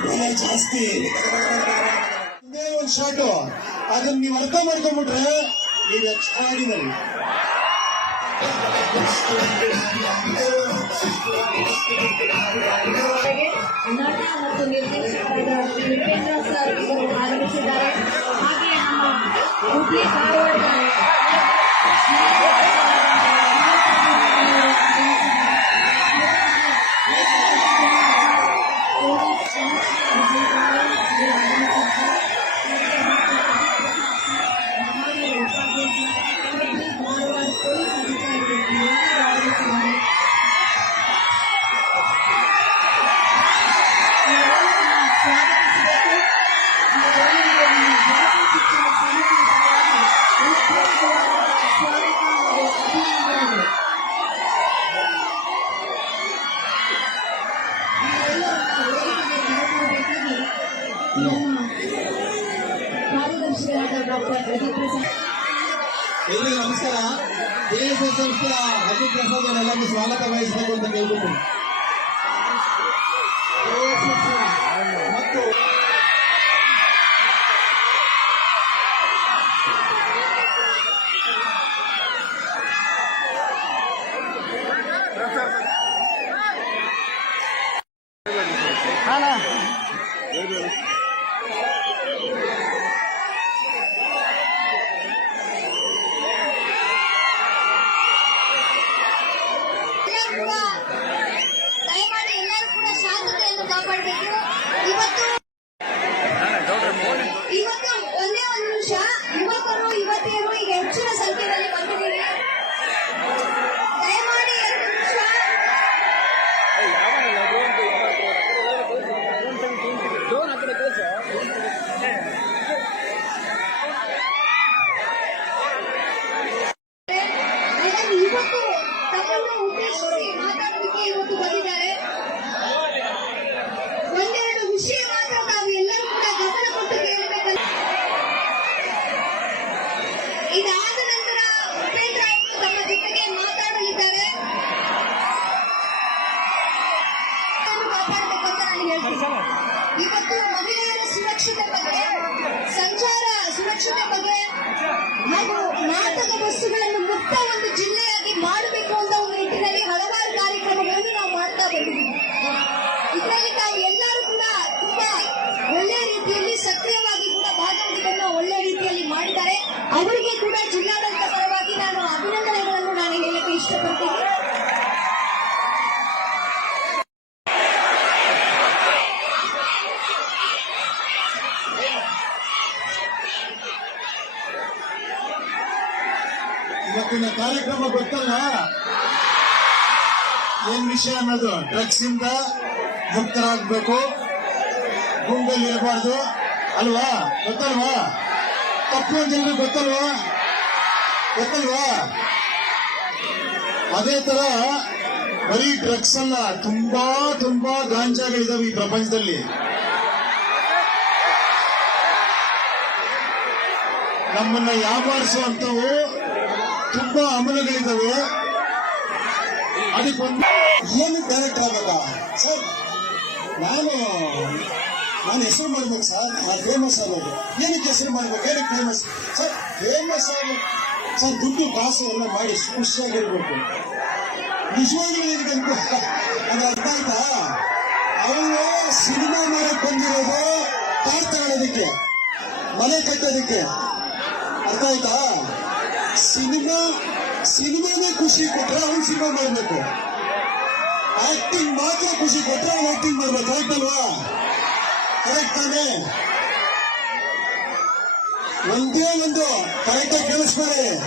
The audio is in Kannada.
ಬಲ ಜಾಸ್ತಿ ಒಂದೇ ಶಾಟು ಅದನ್ನ ನೀವು ಅರ್ಥ ಮಾಡ್ಕೊಂಡ್ಬಿಟ್ರೆ ನೀವು ಎಕ್ಸ್ಟ್ರಾಡಿನರಿ ನಟ ಮತ್ತು ನಿರ್ದೇಶಕರಾದ ಸರ್ ಆಗಮಿಸಿದ್ದಾರೆ ಹಾಗೆ ನಮ್ಮ ಎಲ್ರಿಗೂ ನಮಸ್ಕಾರ ಎಎಸ್ಎಸ್ ಸಂಸ್ಥೆಯ ಅಜಿತ್ ಪ್ರಸಾದ್ ಅವರೆಲ್ಲರಿಗೂ ಸ್ವಾಗತ ವಹಿಸಬೇಕು ಅಂತ ಕೇಳ್ಬಿಟ್ಟು ಮತ್ತು ಎಲ್ಲರೂ ಮಾತಾಡೋದಕ್ಕೆ ಇವತ್ತು ಬಂದಿದ್ದಾರೆ. ಒಂದೆರಡು ವಿಷಯ ಮಾತ್ರ ತಾವು ಎಲ್ಲರೂ ಕೂಡ ಗಮನ ಕೊಟ್ಟು ಕೇಳಬೇಕಂತ ಇದಾದ ನಂತರ ಉಪೇಂದ್ರ ಅವರು ತಮ್ಮ ಜೊತೆಗೆ ಮಾತಾಡಲಿದ್ದಾರೆ. ಕಾಪಾಡಬೇಕು ಅಂತ ನಾನು ಇವತ್ತು ಮಹಿಳೆಯರ ಸುರಕ್ಷತೆ ಬಗ್ಗೆ, ಸಂಚಾರ ಸುರಕ್ಷತೆ ಬಗ್ಗೆ ಹಾಗೂ ಮಾದಕ ವಸ್ತುಗಳನ್ನು ಇದರಲ್ಲಿ ತಾವು ಎಲ್ಲರೂ ಕೂಡ ತುಂಬಾ ಒಳ್ಳೆ ರೀತಿಯಲ್ಲಿ ಸಕ್ರಿಯವಾಗಿ ಕೂಡ ಭಾಗವಹಿಸಿದ್ದನ್ನು ಒಳ್ಳೆ ರೀತಿಯಲ್ಲಿ ಮಾಡಿದ್ದಾರೆ. ಅವರಿಗೆ ಕೂಡ ಜಿಲ್ಲಾಡಳಿತ ಪರವಾಗಿ ನಾನು ಅಭಿನಂದನೆಗಳನ್ನು ನಾನು ಹೇಳಕ್ಕೆ ಇಷ್ಟಪಡ್ತೀನಿ. ಇವತ್ತಿನ ಕಾರ್ಯಕ್ರಮ ಗೊತ್ತಲ್ಲ? ಏನ್ ವಿಷಯ ಅನ್ನೋದು? ಡ್ರಗ್ಸ್ ಇಂದ ಮುಕ್ತರಾಗಬೇಕು. ಗುಂಡಲ್ಲಿ ಇರಬಾರ್ದು. ಅಲ್ವಾ? ಗೊತ್ತಲ್ವಾ? ತಪ್ಪು ಎಲ್ರಿಗೂ ಗೊತ್ತಲ್ವಾ? ಗೊತ್ತಲ್ವಾ? ಅದೇ ತರ ಬರೀ ಡ್ರಗ್ಸ್ ಅಲ್ಲ, ತುಂಬಾ ತುಂಬಾ ಗಾಂಜಾಗಳಿದಾವೆ ಈ ಪ್ರಪಂಚದಲ್ಲಿ. ನಮ್ಮನ್ನ ವ್ಯಾಪಾರಿಸುವಂತವು ತುಂಬಾ ಅಮಲಗಳಿದಾವೆ. ಅದಕ್ಕೊಂದು ಏನು ಡೈರೆಕ್ಟ್ ಆಗಬೇಕಾ? ಸರ್, ನಾನು ನಾನು ಹೆಸರು ಮಾಡ್ಬೇಕು ಸರ್. ನಾನು ಫೇಮಸ್ ಆಗೋದು ಏನಕ್ಕೆ ಹೆಸರು ಮಾಡ್ಬೇಕು? ಏನಕ್ಕೆ ಫೇಮಸ್ ಸರ್ ಫೇಮಸ್ ಆಗಿ ಸರ್, ದುಡ್ಡು ಕಾಸು ಎಲ್ಲ ಮಾಡಿ ಖುಷಿಯಾಗಿರ್ಬೇಕು. ನಿಜವಾಗ್ಲೂ ಅನ್ಕೋ ಅದು ಅರ್ಥ ಆಯ್ತಾ? ಅವನು ಸಿನಿಮಾ ಮಾಡಕ್ ಬಂದಿರೋದು ಕಾರ್ ತಗೊಳ್ಳೋದಕ್ಕೆ ಮನೆ ಕಟ್ಟೋದಕ್ಕೆ. ಅರ್ಥ ಆಯ್ತಾ? ಸಿನಿಮಾ ಸಿನಿಮಾನೇ ಖುಷಿ ಕೊಟ್ರೆ ಅವ್ನು ಸಿನಿಮಾ ಮಾಡ್ಬೇಕು ಆಕ್ಟಿಂಗ್ ಮಾತ್ರ ಖುಷಿ ಕೊಟ್ರೆ ಅವ್ನು ಆಕ್ಟಿಂಗ್ ಮಾಡ್ಬೇಕು ಆಯ್ತಲ್ವಾ? ಕರೆಕ್ಟ್ ತಾನೇ? ಒಂದೇ ಒಂದು, ಕರೆಕ್ಟಾಗಿ ಕೇಳಿಸ್ಕೊಳ್ಳಿ.